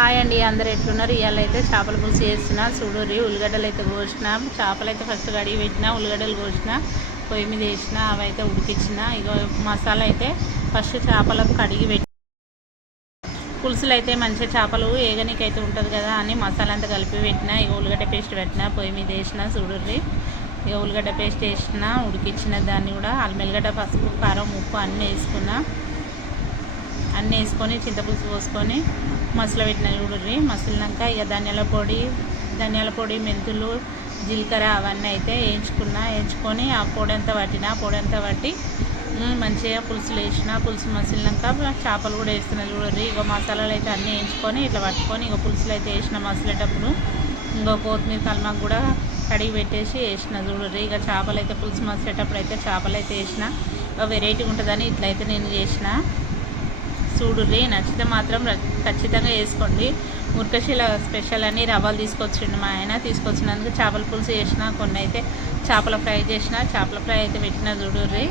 Hi అండి, అందరు ఎట్లున్నారు? ఇవాళ అయితే చేపల పులుసు చేస్తున్నా. చూడుర్రి, ఉల్లిగడ్డలు అయితే కోసిన, చేపలు అయితే ఫస్ట్ కడిగి పెట్టిన, ఉల్లిగడ్డలు కోసిన, పొయ్యి మీద వేసిన, అవి అయితే ఉడికించిన. ఇక మసాలా అయితే ఫస్ట్ చేపలకు కడిగి పెట్టి, పులుసులు అయితే మంచిగా చేపలు ఏగనికి అయితే ఉంటుంది కదా అని మసాలా అంతా కలిపి పెట్టిన. ఇక ఉల్లిగడ్డ పేస్ట్ పెట్టిన, పొయ్యి మీద వేసిన. చూడుర్రి, ఇక ఉల్లిగడ్డ పేస్ట్ వేసిన, ఉడికించిన దాన్ని కూడా అల్లిగడ్డ, పసుపు, కారం, ఉప్పు అన్నీ వేసుకున్నా. అన్నీ వేసుకొని చింతపులుసు పోసుకొని మసాలా పెట్టిన. చూడుర్రి, మసిలినాక ఇక ధనియాల పొడి, మెంతులు, జీలకర్ర అవన్నీ అయితే వేయించుకొని ఆ పొడి అంతా పట్టి మంచిగా పులుసులు వేసిన. పులుసు మసిలినాక చేపలు కూడా వేస్తున్నా. చూడుర్రి, ఇక మసాలాలు అయితే అన్నీ వేయించుకొని ఇట్లా పట్టుకొని ఇక పులుసులు అయితే వేసిన. మసిలేటప్పుడు ఇంకో కొత్తిమీర, కల్మాకు కూడా కడిగి పెట్టేసి వేసిన. చూడుర్రి, ఇక చేపలు అయితే పులుసు మసిలేటప్పుడు అయితే చేపలు అయితే వేసిన. వెరైటీగా ఉంటుందని ఇట్లయితే నేను చేసిన. చూడుర్రి, నచ్చితే మాత్రం ఖచ్చితంగా వేసుకోండి. మురకశీల స్పెషల్ అని రవ్వలు తీసుకొచ్చిండు మా ఆయన. తీసుకొచ్చినందుకు చేపల పులుసు చేసిన, కొన్ని అయితే చేపల ఫ్రై చేసిన. చేపల ఫ్రై అయితే పెట్టిన. చూడుర్రి.